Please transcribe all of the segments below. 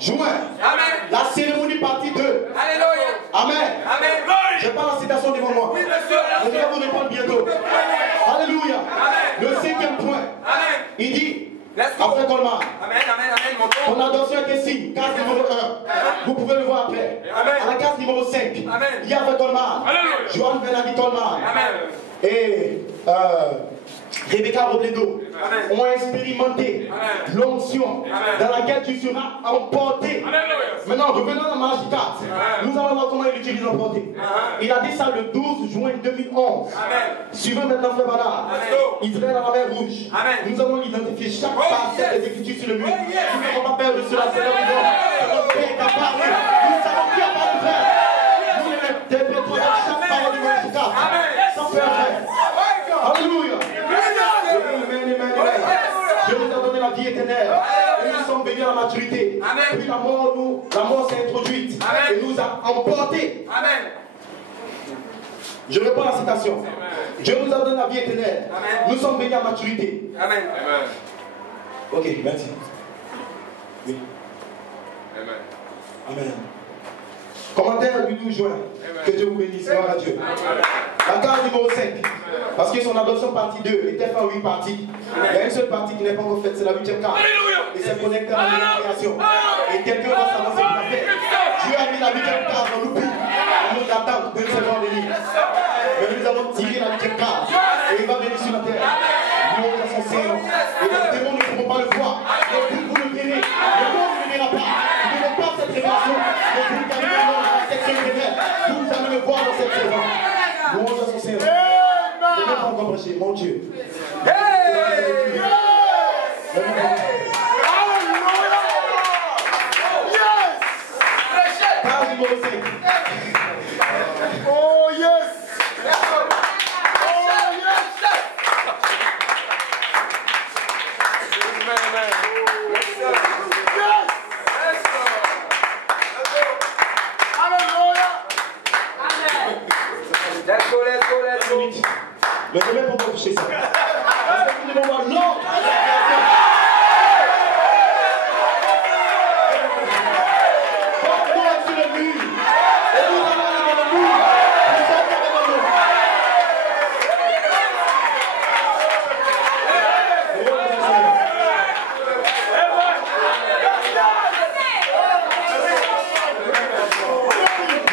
juin. Amen. La cérémonie partie 2. Alléluia. Amen. Amen. Je parle la citation devant moi. Oui, monsieur. Je vais vous répondre bientôt. Alléluia. Amen. Le 5e point. Amen. Il dit, Let's go. après Colmar, Amen, amen, amen, mon Dieu. ton adoption était signe, case numéro 1. Vous pouvez le voir après. Amen. À la case numéro 5, Amen. il y a après Colmar, Alléluia. Joan Benadi Colmar Amen. et Rebecca Robledo Amen. ont expérimenté Amen. l'onction Amen. dans laquelle tu seras emporté. Alléluia. Maintenant, revenons à Malachie 4. Amen. Nous allons voir comment il utilise emporté. Amen. Il a dit ça le 12 juin 2011. Amen. Suivez maintenant Frère Bernard. Amen. Israël à la mer Rouge. Amen. Nous allons identifier chaque Oh, parcelle yes. des Écritures sur le mur. Oh, yes. Nous n'avons pas peur de cela. C'est notre nom. C'est notre Père qui a parlé. Nous savons qui a parlé, frère. Nous interprétons chaque parole du Malachie 4. Amen. Sans peur, frère. Alléluia. Amen, amen, amen. Dieu nous a donné la vie éternelle. Et nous sommes venus à la maturité. Amen. Puis la mort s'est introduite. Amen. Et nous a emportés. Amen. Je réponds à la citation. Dieu nous a donné la vie éternelle. Amen. Nous sommes venus à maturité. Amen. Ok, merci. Oui. Amen. Amen. Commentaire du 12 juin. Que Dieu vous bénisse. Gloire à Dieu. La case numéro 5. Parce que son adoption partie 2 était faite en 8 parties. Il y a une seule partie qui n'est pas encore faite, c'est la 8e case. Et c'est connecté à la création. Et quelqu'un va s'avancer pour la faire. Dieu a mis la 8e case dans l'oubli. En nous d'attente pour une saison de livre. Mais nous allons tirer la 8e case. Et il va venir sur la terre. Nous dans son sein. Et les démons ne pourront pas le voir. Donc vous le verrez. Le monde ne verra pas. Vous n'avez pas cette révélation. Mais vous regardez dans la section éternelle. Vous allez le voir dans cette saison. Louange à son Seigneur. Je ne vais pas encore prêcher, mon Dieu. Page numéro 5. Oh yes! Let's go, let's go, let's go. Mais je ne vais pas encore prêcher ça. Parce que nous devons voir l'ordre. Porte-nous sur le mur. Et nous allons aller dans le mur. Nous sommes dans le mur.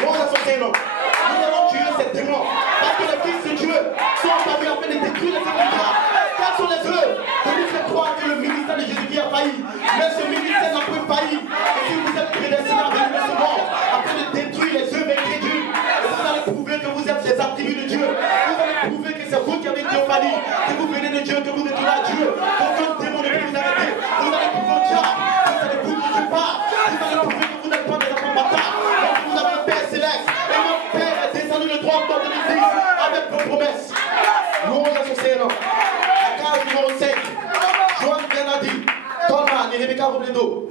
Louange à son Seigneur. Nous allons tuer ces démons. Parce que les fils de Dieu sont apparus afin de détruire les églises. Quelles sont les œuvres de nous faire croire que le ministère de Jésus-Christ a failli? Mais ce ministère n'a pas failli. Et si vous êtes prédestinés à venir dans ce monde afin de détruire les œuvres incrédules, vous allez prouver que vous êtes des attributs de Dieu. Vous allez prouver que c'est vous qui avez théophanie, que vous venez de Dieu, que vous retournez à Dieu. Qu'aucun démon ne peut vous arrêter. Vous allez prouver au diable. Vous allez prouver que Dieu parle. Vous allez prouver que vous n'êtes pas des enfants bâtards. Donc vous avez un Père céleste. Et votre Père est descendu le 3 octobre 2010 avec vos promesses. Louange à son Seigneur. La case numéro 5. Joan Benadi, Colmar et Rebecca Robledo,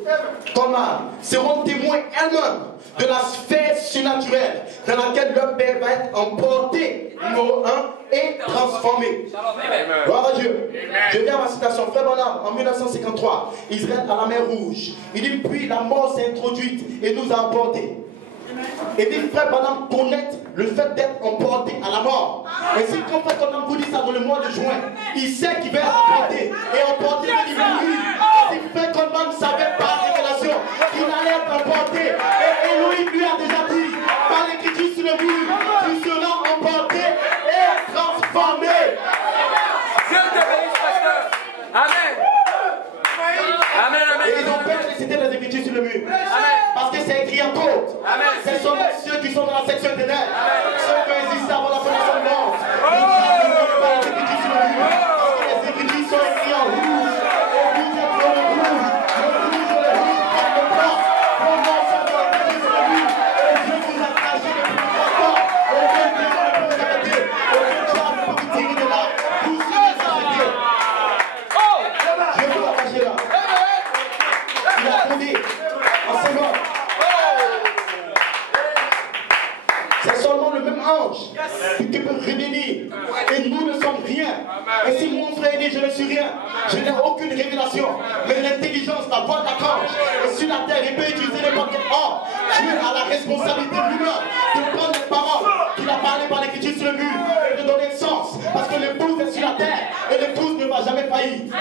Colmar seront témoins elles-mêmes de la sphère surnaturelle dans laquelle leur Père va être emporté, numéro 1, et transformé. Gloire à Dieu. Je viens à ma citation. Frère Branham, en 1953, Israël à la mer Rouge. Il dit, puis la mort s'est introduite et nous a emportés. Et dit, frère Branham connaît le fait d'être emporté à la mort. Et si quand frère Branham vous dit ça dans le mois de juin, il sait qu'il va être emporté. Et emporté, il dit oui. Et si frère Branham savait par révélation qu'il allait être emporté, et Elohim lui a déjà dit, par l'écriture sur le mur, tu seras emporté et transformé. Dieu te bénisse, pasteur. Amen. Amen, amen. Et ils ont peur de citer les écritures sur le mur. Amen. Parce que c'est écrit en côte. Amen. Ce sont ceux qui sont dans la section éternelle. Ceux qui existent avant la fondation du monde. Oh. Nous ne pas les écritures sur le mur. Parce que les écritures sont écrites en rouge. Et vous êtes dans le rouge. Le rouge et le rouge prennent le temps. Pour moi, ça doit être écrit sur le mur. Et Dieu vous a caché depuis longtemps. Aucun démon ne peut vous arrêter. Aucun diable ne peut vous tirer de là. Vous serez arrêtés. Dieu vous a caché là. Il a fondé en ce moment. C'est seulement le même ange qui peut révéler. Et nous ne sommes rien. Et si mon frère dit je ne suis rien, je n'ai aucune révélation. Mais l'intelligence, la voix d'archange est sur sur la terre, il peut utiliser n'importe quel homme. Dieu a la responsabilité lui-même de prendre les paroles qu'il a parlé par l'écriture sur le mur et de donner sens. Parce que l'épouse est sur la terre et l'épouse ne va jamais faillir.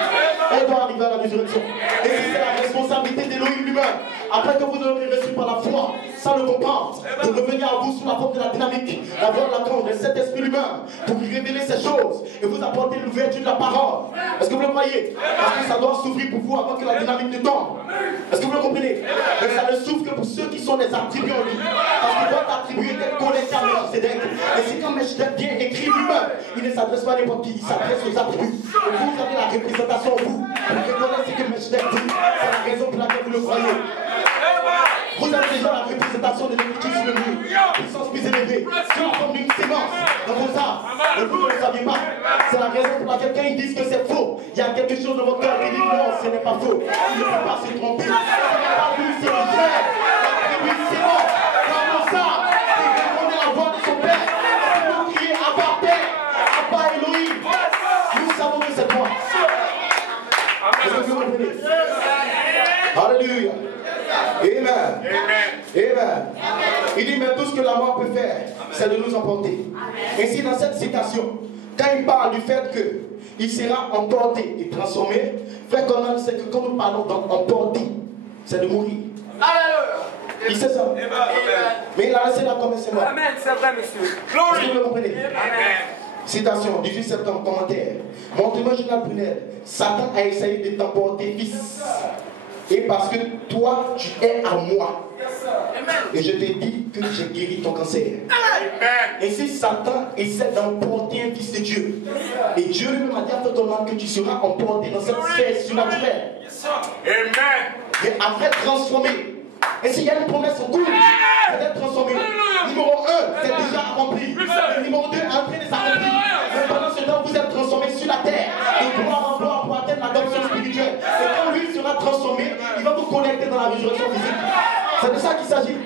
Elle doit arriver à la résurrection. Et c'est la responsabilité d'Élohim lui-même. Après que vous l'aurez reçu par la foi, sans le comprendre, de revenir à vous sous la forme de la dynamique, la voix de la grande, de cet esprit lui-même, pour lui révéler ces choses et vous apporter l'ouverture de la parole. Est-ce que vous le croyez? Parce que ça doit s'ouvrir pour vous avant que la dynamique ne tombe. Est-ce que vous le comprenez? Mais ça ne s'ouvre que pour ceux qui sont des attributs en lui. Parce que votre attribut était connecté à Melchizedek. Et si quand Melchizedek vient écrit lui-même, il ne s'adresse pas à n'importe qui, il s'adresse aux attributs. Et vous avez la représentation en vous. Vous reconnaissez ce que Melchizedek dit. C'est la raison pour laquelle vous le croyez. Vous avez déjà la représentation de l'écriture sur le mur. Puissance plus élevée. C'est une forme d'une sémence dans vos âmes. Et vous ne le saviez pas. C'est la raison pour laquelle quand ils disent que c'est faux, il y a quelque chose dans votre cœur qui dit non, ce n'est pas faux. Il ne peut pas se tromper. Ce n'est pas lui, c'est le frère. La tribu sémence dans vos âmes. Il reconnaît la voix de son père. Et vous criez Abba Père, Abba Elohim. Nous savons que c'est toi. Est-ce que vous comprenez? Alléluia. Amen. Amen. Il dit, mais tout ce que la mort peut faire, c'est de nous emporter. Ainsi, dans cette citation, quand il parle du fait qu'il sera emporté et transformé, frère Conan sait que quand nous parlons d'emporter, c'est de mourir. Alléluia. Il sait ça. Amen. Mais il a laissé là comme c'est mort. Amen, c'est vrai, monsieur. Est-ce que vous le comprenez? Amen. Citation, 18 septembre, commentaire. Mon témoin Journal Brunel, Satan a essayé de t'emporter, fils. Et parce que toi, tu es à moi. Et je t'ai dit que j'ai guéri ton cancer. Et si Satan essaie d'emporter un fils de Dieu, et Dieu lui m'a dit à ton âme que tu seras emporté dans cette sphère surnaturelle. Et après transformé. Et s'il y a une promesse en cours, c'est d'être transformé. Numéro 1, c'est déjà accompli. Le numéro 2 est en train de s'accomplir. Mais pendant ce temps, vous êtes transformé sur la terre. De gloire en gloire pour atteindre l'adoption spirituelle. Et quand lui sera transformé, il va vous connecter dans la résurrection physique. C'est de ça qu'il s'agit.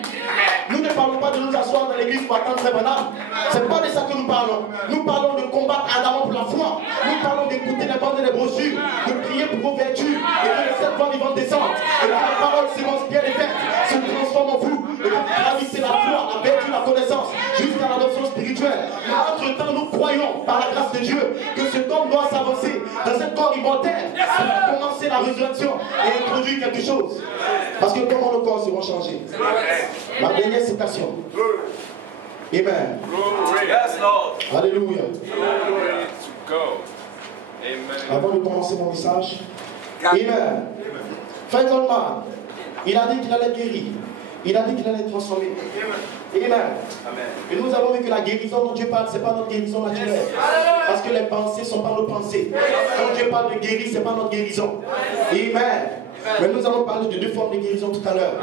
Nous ne parlons pas de nous asseoir dans l'église pour attendre très banal. C'est pas de ça que nous parlons. Nous parlons de combattre ardemment pour la foi. Nous parlons d'écouter les bandes et les brochures, de prier pour vos vertus, et que les sept voix vivantes descendent, et que la parole sémence bien les faites se transforme en vous, et que vous gravissez la foi, la vertu, la connaissance, jusqu'à l'adoption spirituelle. Mais entre-temps, nous croyons, par la grâce de Dieu, que ce corps doit s'avancer dans cet corps immortel pour commencer la résurrection et introduire quelque chose. Parce que comment nos corps seront changés? Ma dernière citation. Amen. Yes, Lord. Alléluia. Amen. Avant de commencer mon message, Amen. Frère Goldman, il a dit qu'il allait guérir. Il a dit qu'il allait transformer. Amen. Et nous avons vu que la guérison dont Dieu parle, ce n'est pas notre guérison naturelle. Parce que les pensées ne sont pas nos pensées. Quand Dieu parle de guérir, ce n'est pas notre guérison. Amen. Mais nous allons parler de deux formes de guérison tout à l'heure.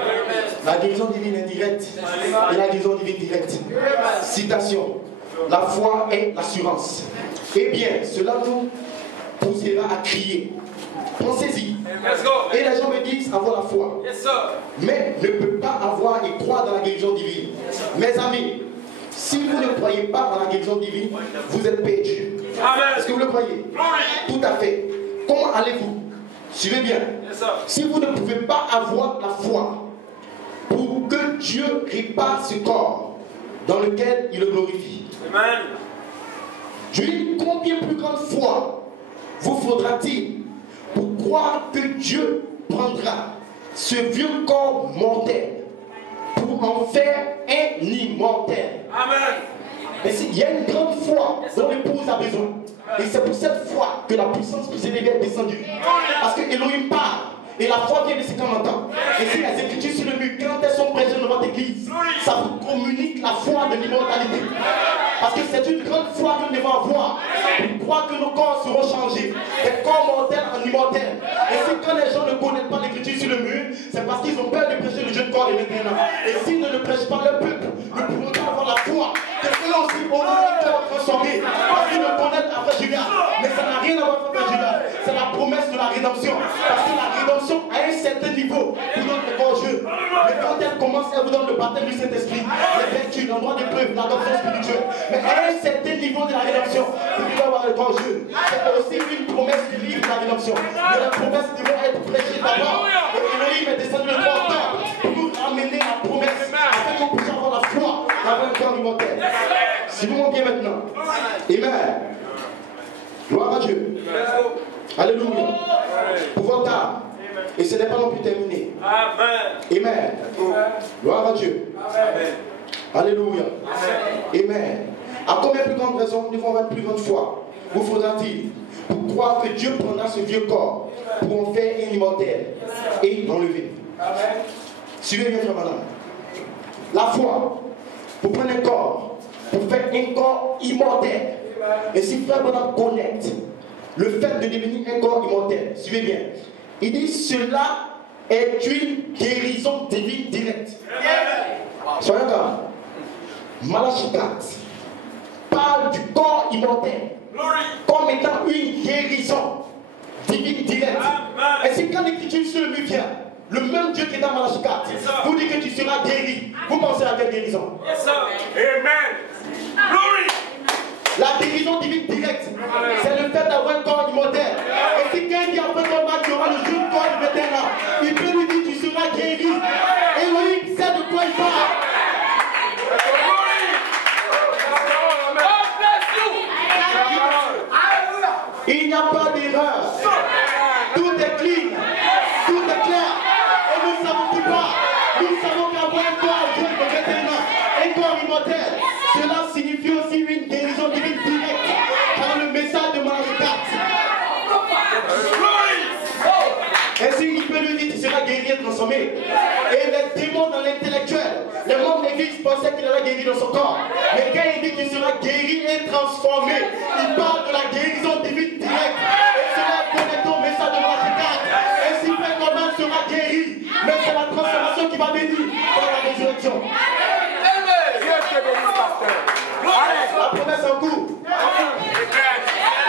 La guérison divine indirecte et la guérison divine directe. Citation. La foi est l'assurance. Eh bien, cela nous poussera à crier. Pensez-y. Et les gens me disent avoir la foi. Mais ne peut pas avoir et croire dans la guérison divine. Mes amis, si vous ne croyez pas dans la guérison divine, vous êtes perdus. Est-ce que vous le croyez? Tout à fait. Comment allez-vous? Suivez bien. Si vous ne pouvez pas avoir la foi pour que Dieu répare ce corps dans lequel il le glorifie. Amen. Je dis, combien plus grande foi vous faudra-t-il pour croire que Dieu prendra ce vieux corps mortel pour en faire un immortel? Amen. Mais il y a une grande foi dont l'épouse a besoin. Et c'est pour cette foi que la puissance plus élevée est descendue. Parce que Elohim parle. Et la foi vient de ce qu'on entend. Et si les écritures sur le mur, quand elles sont prêchées dans votre église, ça vous communique la foi de l'immortalité. Parce que c'est une grande foi que nous devons avoir. Pour croire que nos corps seront changés. Des corps mortels en immortels. Et si quand les gens ne connaissent pas l'écriture sur le mur, c'est parce qu'ils ont peur de prêcher le jeune corps des maintenant. Et s'ils ne le prêchent pas, le peuple ne pourront pas avoir la foi. Que eux aussi auront un corps transformé. Parce qu'ils ne connaissent après Judas. Mais ça n'a rien à voir avec Judas. C'est la promesse de la rédemption. Parce que la rédemption à un certain niveau vous donne le corps jeu. Mais quand elle commence, elle vous donne le baptême du Saint-Esprit, les vertus, l'endroit d'épreuve, l'adoption spirituelle. Mais à un certain niveau de la rédemption, vous devez avoir le corps jeu. C'est aussi une promesse du livre de la rédemption. Mais les promesses devront être prêchées d'abord. Et Elohim est descendu le corps Suivez-moi bien maintenant. Amen. Gloire à Dieu. Alléluia. Pour votre âme. Et ce n'est pas non plus terminé. Amen. Gloire à Dieu. Alléluia. Amen. À combien plus grande raison nous devons avoir une plus grande foi? Vous faudra-t-il pour croire que Dieu prendra ce vieux corps pour en faire un immortel et l'enlever? Suivez bien, frère, madame. La foi, pour prendre un corps, pour faire un corps immortel. Et si frère madame connecte le fait de devenir un corps immortel, suivez bien. Il dit cela est une guérison divine directe. Soyez calme. Malachie 4 parle du corps immortel comme étant une guérison divine directe. Et c'est quand l'écriture sur le mur vient, le même Dieu qui est dans Malachie 4 vous dit que tu seras guéri. Vous pensez à quelle guérison? Amen. Glory. La guérison divine directe, c'est le fait d'avoir un corps immortel. Et si quelqu'un a fait ton mal, tu auras le jeune corps de vétéran, il peut lui dire tu seras guéri. Elohim sait de quoi il parle. Il n'y a pas d'erreur. Tout est clean. Tout est clair. Et nous savons qui parle. Nous savons qu'avoir un corps jeune de vétéran, un corps immortel, cela signifie aussi une guérison divine directe. Dans le message de Malachie 4. Ainsi, il peut lui dire tu seras guéri et transformé. Et les démons dans l'intellectuel, les membres de l'église pensaient qu'il allait guérir dans son corps. Mais quand il dit qu'il sera guéri et transformé, il parle de la guérison divine directe. Et cela connecte au message de Malachie 4. Ainsi, Père Romain sera guéri. Mais c'est la transformation qui va venir par la résurrection. La promesse en cours.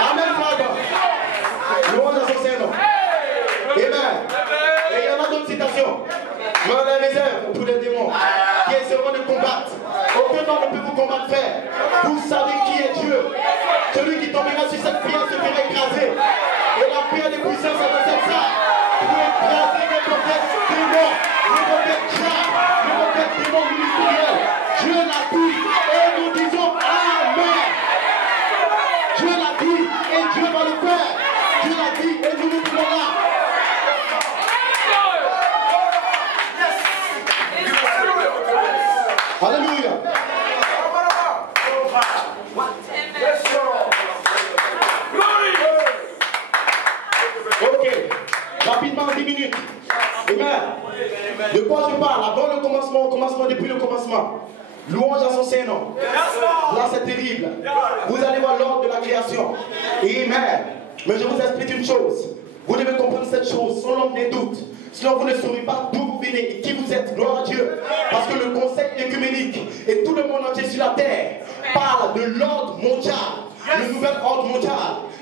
Amen, Father. Louange à son Seigneur. Amen. Et il y en a d'autres citations. Mais on a réserve pour les démons qui essaieront de combattre. Aucun homme ne peut vous combattre, frère. Vous savez qui est Dieu. Celui qui tombera sur cette pierre se fera écraser. Et la pierre des puissances est dans cette salle pour écraser les prophètes démons, les prophètes diables, les prophètes démons ministériels. Dieu l'a dit et nous disons Amen. Dieu l'a dit et Dieu va le faire. Dieu l'a dit et nous nous trouvons là. Alléluia. Ok. Rapidement, 10 minutes. Amen. De quoi je parle? Avant le commencement, au commencement, depuis le commencement. Louange à son Saint-Nom. Là, c'est terrible. Vous allez voir l'ordre de la création. Amen. Mais je vous explique une chose. Vous devez comprendre cette chose sans l'homme des doutes. Sinon vous ne saurez pas d'où vous venez et qui vous êtes. Gloire à Dieu. Parce que le conseil écuménique et tout le monde entier sur la terre parle de l'ordre mondial. Le nouvel ordre mondial.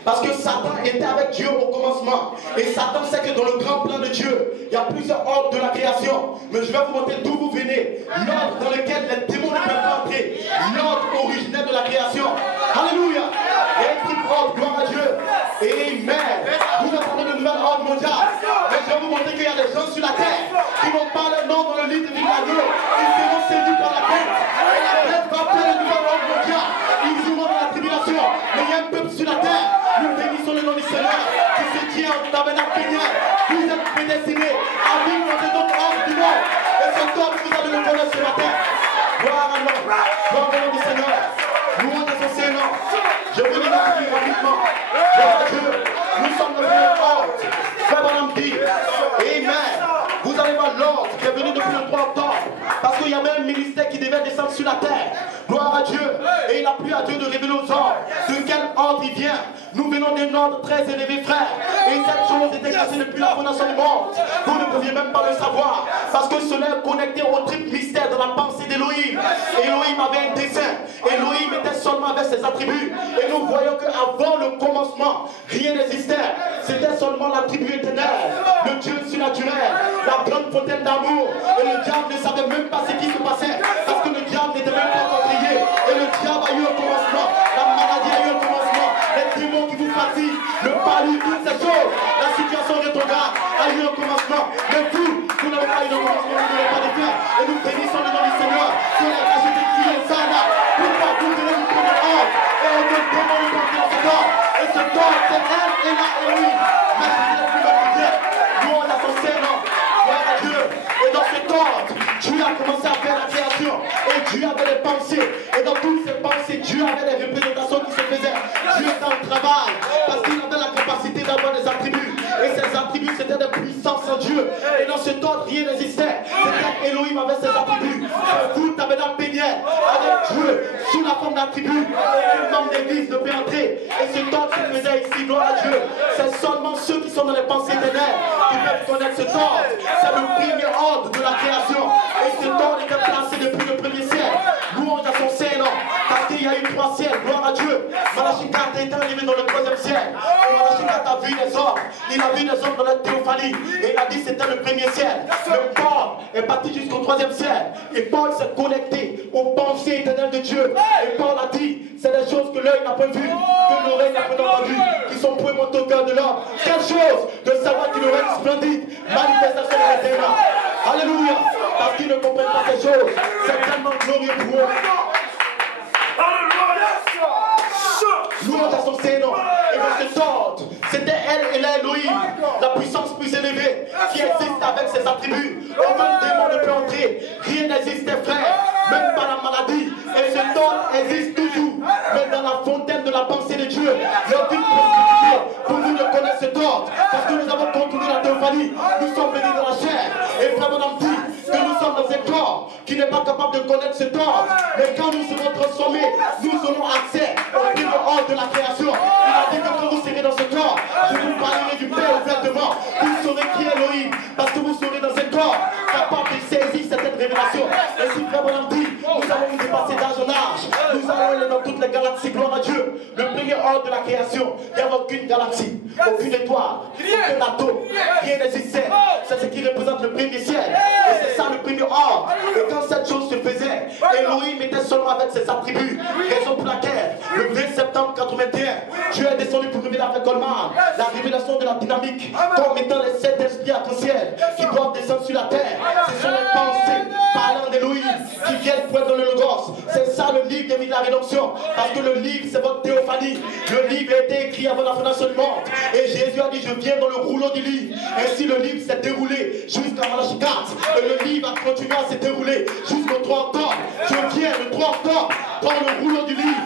Parce que Satan était avec Dieu au commencement. Et Satan sait que dans le grand plan de Dieu, il y a plusieurs ordres de la création. Mais je vais vous montrer d'où vous venez. L'ordre dans lequel les démons ne peuvent pas entrer. L'ordre originel de la création. Alléluia. Il y a un type ordre, gloire à Dieu. Amen. Vous entendez le nouvel ordre mondial. Mais je vais vous montrer qu'il y a des gens sur la terre qui n'ont pas leur nom dans le livre de l'agneau. Ils seront séduits par la bête. Et la bête va faire le nouvel ordre mondial. Ils iront dans la tribulation. Mais il y a un peuple sur la terre. Nous bénissons le nom du Seigneur qui se tient en tabernacle péniel. Vous êtes prédestinés à vivre dans cet autre ordre du monde. Et cet ordre vous a de le connaître ce matin. Gloire à l'homme. Gloire au nom du Seigneur. Louange à son Seigneur. Je vous dis rapidement. Gloire à Dieu. Nous sommes dans un ordre. Frère Branham dit. Amen. Vous allez voir l'ordre qui est venu depuis le 3 octobre. Parce qu'il y avait un ministère qui devait descendre sur la terre. Gloire à Dieu. Et il a plu à Dieu de révéler aux hommes de quel ordre il vient. Nous venons d'un ordre très élevé, frère. Et cette chose était cassée depuis la fondation du monde. Vous ne pouviez même pas le savoir. Parce que cela est connecté au triple mystère de la pensée d'Elohim. Elohim avait un dessein. Elohim était seulement avec ses attributs. Et nous voyons qu'avant le commencement, rien n'existait. C'était seulement l'attribut éternel. Le Dieu surnaturel. La grande fontaine d'amour. Et le diable ne savait même pas ce qui se passait. Parce que le diable n'était même pas meurtrier. Et le diable a eu un commencement. La maladie a eu un commencement. Les démons qui vous fatiguent, le palu, toutes ces choses. La situation rétrograde a eu un commencement. Mais vous n'avez pas eu de commencement, vous n'avez pas de fin. Et nous bénissons le nom du Seigneur. Sur la cachette qui est ça là. Pourquoi vous devez vous connaître temps. Et ce temps, c'est elle et là et lui. Merci d'être plus loin que Dieu. Louange à son Seigneur. Gloire à Dieu. Et dans ce temps, Dieu a commencé à faire la création. Et Dieu avait des pensées. Et dans toutes ces pensées, Dieu avait des représentations qui se faisaient. Dieu était en travail. Parce qu'il avait la capacité d'avoir des attributs. Et ces attributs, c'était des puissances en Dieu. Et dans ce temps, rien n'existait. C'était Elohim avec ses attributs. Vous, tabernacle péniel, avec Dieu, sous la forme d'attributs. Aucun membre d'église ne peut entrer. Et ce temps se faisait ici, gloire à Dieu. C'est seulement ceux qui sont dans les pensées éternelles qui peuvent connaître ce temps. C'est le premier ordre de la création. Et ce temps était placé depuis le premier siècle. Louange à son Seigneur. Parce qu'il y a eu 3 siècles, gloire à Dieu. Malachie 4 est arrivé dans le 3e siècle. Et Malachie 4 a vu les hommes. Il a vu les hommes dans la théophanie. Et il a dit que c'était le premier siècle. Mais Paul est parti jusqu'au 3e siècle. Et Paul s'est connecté aux pensées éternelles de Dieu. Et Paul a dit, c'est des choses que l'œil n'a pas vues, que l'oreille n'a pas entendues, qui sont point montées au cœur de l'homme. Quelle chose de savoir qu'il aurait une splendide manifestation de la terre. Alléluia. Parce qu'ils ne comprennent pas ces choses. C'est tellement glorieux pour eux. Louange à son Seigneur. Et dans ce ordre, c'était elle et l'Elohim, la puissance plus élevée, qui existe avec ses attributs. Aucun démon ne peut entrer. Rien n'existait, frère. Même pas la maladie. Et ce ordre existe toujours. Mais dans la fontaine de la pensée de Dieu, il n'y a aucune possibilité pour nous de connaître cet ordre. Parce que nous avons contourné la théophanie. Nous sommes venus dans la chair. Et frère Madame dit que nous sommes dans un corps qui n'est pas capable de connaître cet ordre. Mais quand nous serons transformés, nous aurons accès au premier ordre de la création. Il a dit que quand vous serez dans ce corps, je vous parlerai du Père ouvertement. Vous saurez qui est Elohim. Parce que vous serez dans un corps capable de saisir cette révélation. Et si frère Madame dit, nous allons nous dépasser d'âge en âge. Nous allons aller dans toutes les galaxies, gloire à Dieu. Le premier ordre de la création, il n'y avait aucune galaxie, aucune étoile, aucun atome, rien n'existait. C'est ce qui représente le premier ciel. Et c'est ça le premier ordre. Et quand cette chose se faisait, Elohim était seulement avec ses attributs. Raison pour laquelle, le 20 septembre 81, Dieu est descendu pour révéler avec Goldman la révélation de la dynamique, comme étant les 7 esprits arc-en-ciel qui doivent descendre sur la terre. Ce sont les pensées parlant d'Elohim qui viennent pour être dans le Logos. C'est ça le livre des vies de la rédemption. Parce que le livre, c'est votre théophanie. Le livre a été écrit avant la fondation du monde. Et Jésus a dit, je viens dans le rouleau du livre. Ainsi, le livre s'est déroulé jusqu'à Malachie 4. Et le livre a continué à se dérouler jusqu'au 3 octobre. Je viens le 3 octobre dans le rouleau du livre.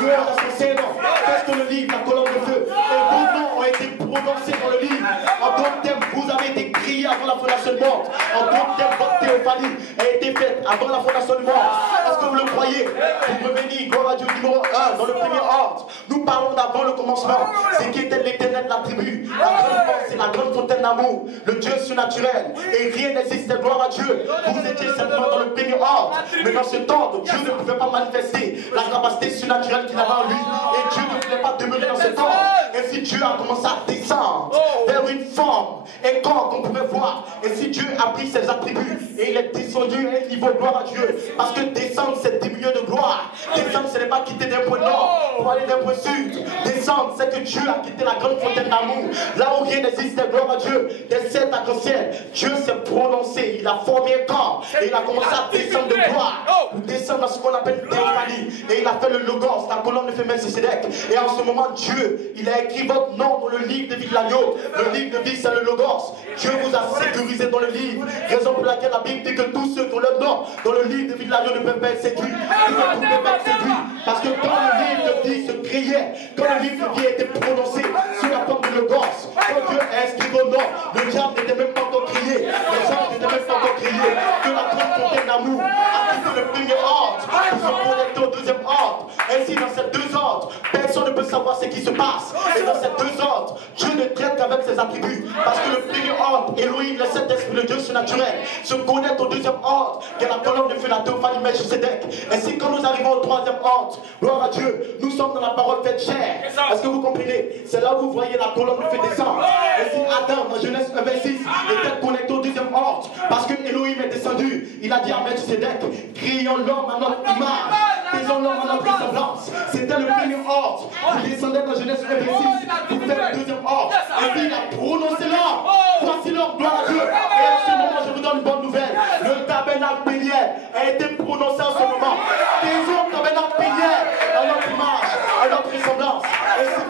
Louange à son Seigneur. Qu'est-ce que le livre, la colonne de feu? Et vos noms ont été prononcés dans le livre. En d'autres termes, vous avez été criés avant la fondation du monde. En d'autres termes, votre théophanie a été faite avant la fondation du monde. Est-ce que vous le croyez? Pour revenir, gloire à Dieu, numéro 1, dans le premier ordre, nous parlons d'avant le commencement. C'est qui était l'éternel de la tribu. La grande pensée, la grande fontaine d'amour, le Dieu surnaturel. Et rien n'existait, gloire à Dieu. Vous étiez simplement dans le premier ordre. Mais dans ce temps, Dieu ne pouvait pas manifester la capacité surnaturelle qu'il avait en lui. Et Dieu ne pouvait pas demeurer dans ce temps. Et si Dieu a commencé à descendre vers une forme, un corps qu'on pouvait voir, et si Dieu a pris ses attributs et il est descendu à un niveau, gloire à Dieu, parce que descendre c'est diminuer de gloire. Descendre ce n'est pas quitter d'un point nord pour aller d'un point sud. Descendre c'est que Dieu a quitté la grande fontaine d'amour. Là où rien n'existait, gloire à Dieu, des 7 arc-en-ciel, Dieu s'est prononcé, il a formé un corps et il a commencé à descendre de gloire, ou descendre dans ce qu'on appelle théophanie. Et il a fait le Logos, la colonne de feu Melchisédek. Et en ce moment, Dieu, il a écrit votre nom dans le livre de vie de l'agneau. Le livre de vie, c'est le Logos. Dieu vous a sécurisé dans le livre. Raison pour laquelle la Bible dit que tous ceux qui ont leur nom dans le livre de vie de l'agneau ne peuvent pas être séduits. Ils ne pouvaient pas être séduits. Parce que quand le livre de vie se créait, quand le livre de vie était prononcé sous la forme de Logos, quand Dieu a inscrit vos noms, le diable n'était même pas encore crié. Les anges n'étaient même pas encore criés. Que la grande fontaine d'amour a quitté le premier ordre pour se connecter au deuxième ordre. Ainsi, dans ces deux ordres, personne ne peut savoir ce qui se passe. Et dans ces deux ordres, Dieu ne traite qu'avec ses attributs. Parce que le premier ordre, Elohim, le Saint-Esprit, le Dieu surnaturel, se connecte au deuxième ordre, qui est la colonne de feu, la théophanie Melchisédek. Ainsi, quand nous arrivons au troisième ordre, gloire à Dieu, nous sommes dans la parole faite chair. Est-ce que vous comprenez? C'est là où vous voyez la colonne de feu descendre. Ainsi, Adam, dans Genèse 1:26, était connecté au deuxième ordre. Parce que Elohim est descendu. Il a dit à Melchisédek, créons l'homme à notre image. Faisons l'homme à notre ressemblance. C'était le premier ordre. Vous descendez dans Genèse 1:26 pour faire le deuxième ordre. Et puis il a prononcé l'homme. Voici l'homme, gloire à Dieu. Et à ce moment, je vous donne une bonne nouvelle. Le tabernacle péniel a été prononcé en ce moment. Faisons le tabernacle péniel à notre image, à notre ressemblance. Et si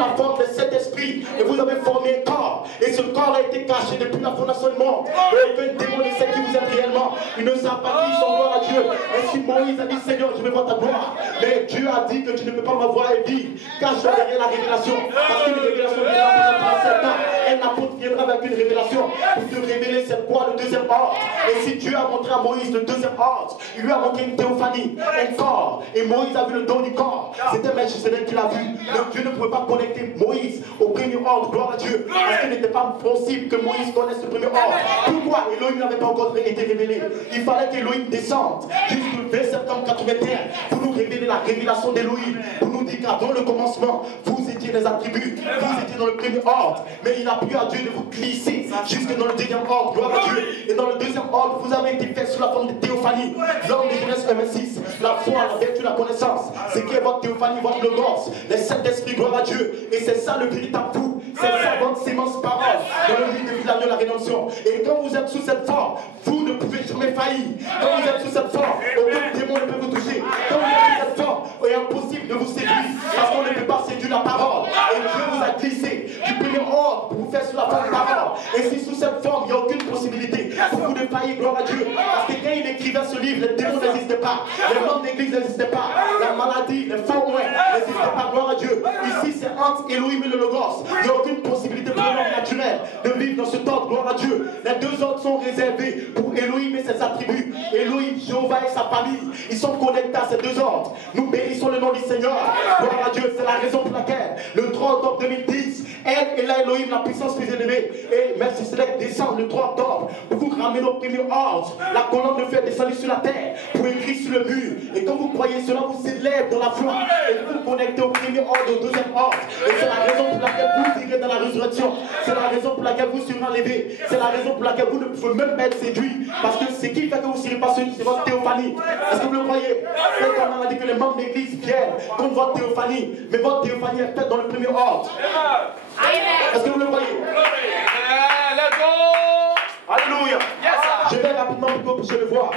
la forme de cet esprit. Et vous avez formé un corps. Et ce corps a été caché depuis la fondation du monde. Et aucun démon ne sait qui vous êtes réellement. Ils ne savent pas qui ils sont, gloire à Dieu. Ainsi Moïse a dit, Seigneur, je veux voir ta gloire. Mais Dieu a dit que tu ne peux pas me voir et vivre. Car je verrai la révélation. Parce qu'une révélation viendra après 7 ans. Un apôtre viendra avec une révélation pour te révéler c'est quoi le deuxième ordre. Et si Dieu a montré à Moïse le deuxième ordre, il lui a montré une théophanie, un corps. Et Moïse a vu le don du corps. C'était Melchisedec qui l'a vu. Donc Dieu ne pouvait pas connecter Moïse au premier ordre, gloire à Dieu. Parce qu'il n'était pas possible que Moïse connaisse le premier ordre. Pourquoi Elohim n'avait pas encore été révélé? Il fallait qu'Elohim descende jusqu'au 20 septembre 81 pour nous révéler la révélation d'Elohim. Pour nous dire qu'avant le commencement, vous étiez des attributs, vous étiez dans le premier ordre. Mais il a plu à Dieu de vous glisser jusque dans le deuxième ordre, gloire à Dieu. Et dans le deuxième ordre, vous avez été fait sous la forme de théophanie. L'homme de Genèse 1:6, la foi, la vertu, la connaissance. C'est qui est votre théophanie, votre logos, les sept esprits, gloire à Dieu. Et c'est ça le véritable vous. C'est ça votre sémence parole dans le livre de vie de l'agneau de la rédemption. Et quand vous êtes sous cette forme, vous ne pouvez jamais faillir. Quand vous êtes sous cette forme, aucun démon ne peut vous toucher. Quand vous êtes sous cette forme, il est impossible de vous séduire. Parce qu'on ne peut pas séduire la parole. Et Dieu vous a glissé du premier ordre pour vous faire sous la forme de parole. Et si sous cette forme, il n'y a aucune possibilité pour vous de faillir, gloire à Dieu. Parce que quand il écrivait ce livre, les démons n'existaient pas. Les membres d'église n'existaient pas. La maladie, les faux moyens n'existaient pas, gloire à Dieu. Ici, c'est entre Elohim et le Logos. Il n'y a aucune possibilité pour l'homme naturel de vivre dans cet ordre, gloire à Dieu. Les deux ordres sont réservés pour Elohim et ses attributs. Elohim, Jéhovah et sa famille, ils sont connectés à ces deux ordres. Nous bénissons le nom du Seigneur. Gloire à Dieu, c'est la raison pour laquelle le 3 octobre 2010, elle est là, Elohim, la puissance plus élevée. Et Melchisedec descend le 3 octobre pour vous ramener au premier ordre. La colonne de feu est descendue sur la terre pour écrire sur le mur. Et quand vous croyez cela, vous s'élèvez dans la foi et vous vous connectez au premier ordre, au deuxième ordre. Et c'est la raison pour laquelle vous irez dans la résurrection. C'est la raison pour laquelle vous serez enlevés. C'est la raison pour laquelle vous ne pouvez même pas être séduits. Parce que ce qui fait que vous ne serez pas séduits, c'est votre théophanie. Est-ce que vous le croyez? C'est comme on a dit que les membres de l'église viennent contre votre théophanie. Mais votre théophanie est faite dans le premier ordre. Est-ce que vous le croyez? Alléluia. Je vais rapidement pour que vous puissiez le voir.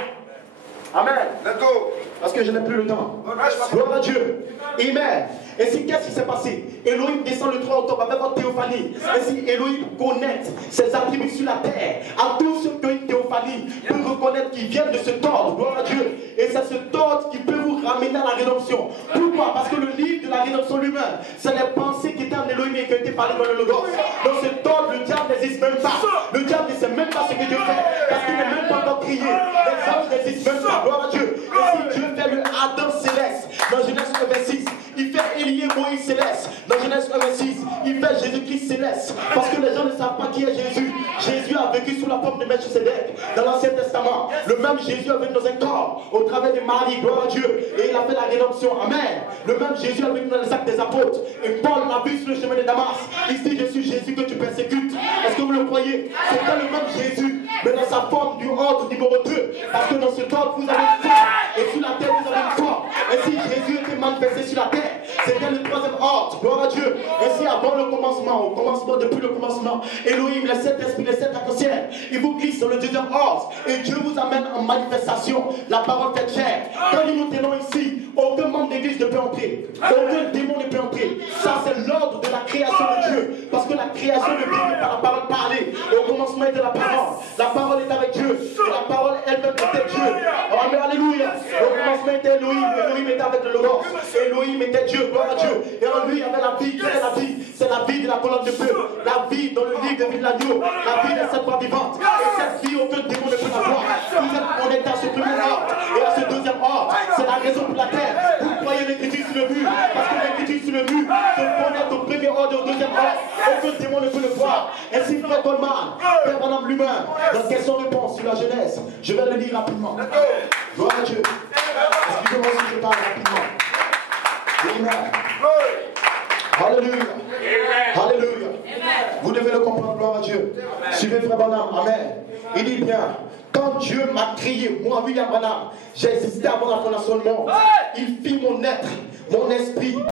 Amen. Let's go. Parce que je n'ai plus le temps. Gloire à Dieu. Amen. Et si qu'est-ce qui s'est passé? Elohim descend le 3 octobre avec votre théophanie. Et si Elohim connecte ses attributs sur la terre, à tous ceux qui ont une théophanie, peuvent reconnaître qu'ils viennent de cet ordre. Gloire à Dieu. Et c'est cet ordre qui peut vous ramener à la rédemption. Pourquoi? Parce que le livre de la rédemption lui-même, c'est les pensées qui étaient en Elohim et qui ont été parlées dans le Logos. Dans cet ordre, le diable n'existe même pas. Le diable ne sait même pas ce que Dieu fait. Parce qu'il n'est même pas encore crié. Les anges n'existent même pas. Gloire à Dieu. Et si Dieu fait le Adam céleste, dans Genèse 1:6, il fait Élie Moïse céleste. Dans Genèse 1:6, il fait Jésus-Christ céleste. Parce que les gens ne savent pas qui est Jésus. Jésus a vécu sous la forme de Melchisedec dans l'Ancien Testament. Le même Jésus a vécu dans un corps au travers de Marie, gloire à Dieu. Et il a fait la rédemption. Amen. Le même Jésus a vécu dans les actes des apôtres. Et Paul l'a vu sur le chemin de Damas. Il dit, je suis Jésus que tu persécutes. Est-ce que vous le croyez? C'était le même Jésus, mais dans sa forme du ordre numéro 2. Parce que dans ce ordre, vous avez une forme. Et sur la terre, vous avez une forme. Et si Jésus était manifesté sur la terre, c'était le troisième ordre. Gloire à Dieu. Et si avant le commencement, depuis le commencement, Elohim, les sept esprits, les sept arcs-en-ciel, il vous glisse sur le deuxième ordre. Et Dieu vous amène en manifestation. La parole fait chair. Quand nous nous tenons ici, aucun membre d'église ne peut entrer. Aucun démon ne peut entrer. Ça, c'est l'ordre de la création de Dieu. Parce que la création ne vient par la parole parlée. Au commencement était la parole. La parole est avec Dieu. Et la parole elle-même était Dieu. Amen. Alléluia. Au commencement était Elohim. Elohim était avec le Logos. Elohim était Dieu. Gloire à Dieu. Et en lui, il y avait la vie. Quelle est la vie? C'est la vie de la colonne de feu. La vie dans le livre de vie de l'agneau. La vie de cette voix vivante. Et cette vie, aucun démon ne peut la voir. Vous êtes connectés à ce premier ordre et à ce deuxième ordre. C'est la raison pour laquelle vous croyez l'écriture sur le mur. Parce que l'écriture sur le mur se connecte au premier ordre et au deuxième ordre. Aucun démon ne peut le voir. Ainsi, Frère Coleman, Père Bonhomme lui-même, dans question-réponse sur la Genèse, je vais le lire rapidement. Gloire à Dieu. Excusez-moi si je parle rapidement. Amen. Alléluia. Alléluia. Vous devez le comprendre, gloire à Dieu. Suivez Frère Bonhomme. Amen. Il dit bien, quand Dieu m'a créé, moi, William Branham, j'ai existé avant la fondation du monde. Il fit mon être, mon esprit,